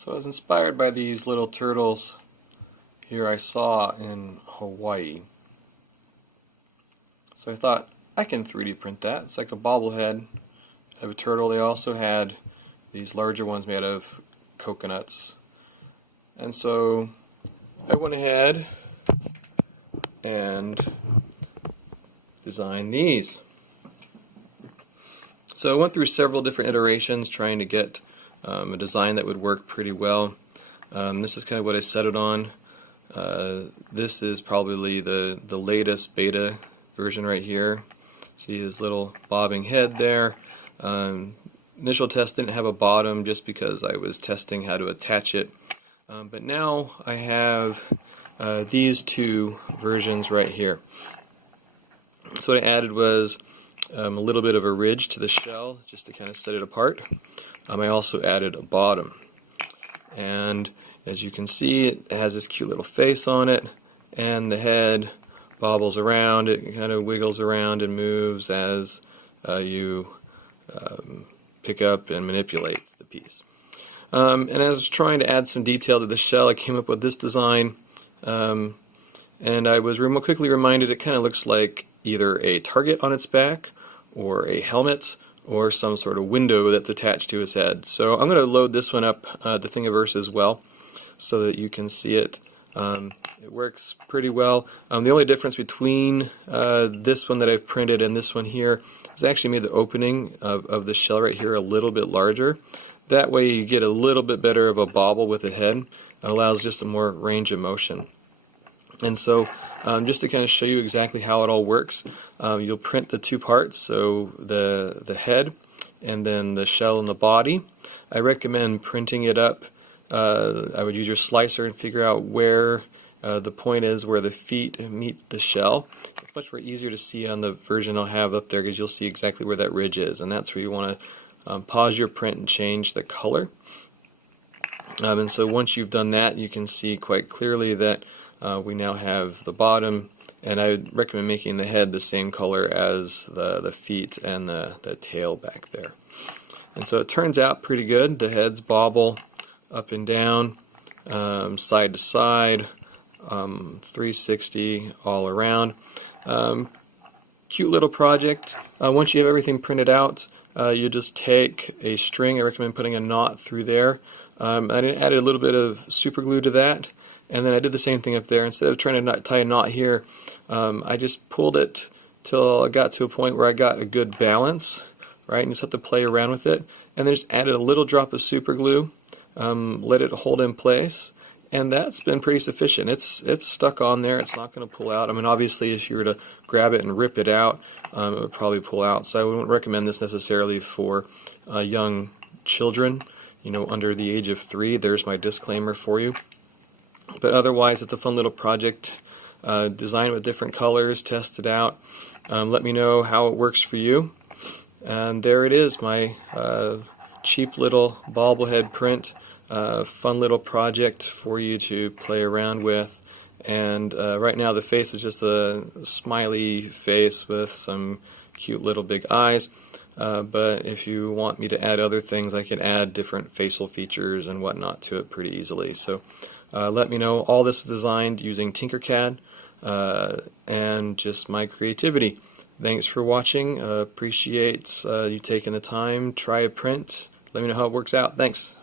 So I was inspired by these little turtles here I saw in Hawaii. So I thought, I can 3D print that. It's like a bobblehead of a turtle. They also had these larger ones made of coconuts. And so I went ahead and designed these. So I went through several different iterations trying to get a design that would work pretty well. This is kind of what I settled on. This is probably the latest beta version right here. See his little bobbing head there. Initial test didn't have a bottom just because I was testing how to attach it. But now I have these two versions right here. So what I added was a little bit of a ridge to the shell just to kind of set it apart. I also added a bottom, and as you can see, it has this cute little face on it, and the head bobbles around. It kind of wiggles around and moves as you pick up and manipulate the piece. And as I was trying to add some detail to the shell, I came up with this design, and I was quickly reminded it kind of looks like either a target on its back or a helmet or some sort of window that's attached to its head. So I'm going to load this one up to Thingiverse as well so that you can see it. It works pretty well. The only difference between this one that I've printed and this one here is I actually made the opening of the shell right here a little bit larger. That way you get a little bit better of a bobble with the head. It allows just a more range of motion. And so just to kind of show you exactly how it all works, you'll print the two parts, so the head and then the shell and the body. I recommend printing it up. I would use your slicer and figure out where the point is where the feet meet the shell. It's much more easier to see on the version I'll have up there because you'll see exactly where that ridge is, and that's where you want to pause your print and change the color. And so once you've done that, you can see quite clearly that we now have the bottom, and I would recommend making the head the same color as the feet and the tail back there. And so it turns out pretty good. The heads bobble up and down, side to side, 360 all around. Cute little project. Once you have everything printed out, you just take a string. I recommend putting a knot through there. I added a little bit of super glue to that, and then I did the same thing up there. Instead of trying to tie a knot here, I just pulled it till I got to a point where I got a good balance, right? And just have to play around with it, and then just added a little drop of super glue, let it hold in place, and that's been pretty sufficient. It's stuck on there. It's not going to pull out. I mean, obviously, if you were to grab it and rip it out, it would probably pull out. So I wouldn't recommend this necessarily for young children, you know, under the age of 3. There's my disclaimer for you. But otherwise, it's a fun little project. Design with different colors, test it out. Let me know how it works for you. And there it is, my cheap little bobblehead print. Fun little project for you to play around with. And right now the face is just a smiley face with some cute little big eyes. But if you want me to add other things, I can add different facial features and whatnot to it pretty easily. So let me know. All this was designed using Tinkercad and just my creativity. Thanks for watching. Appreciate you taking the time. Try a print. Let me know how it works out. Thanks.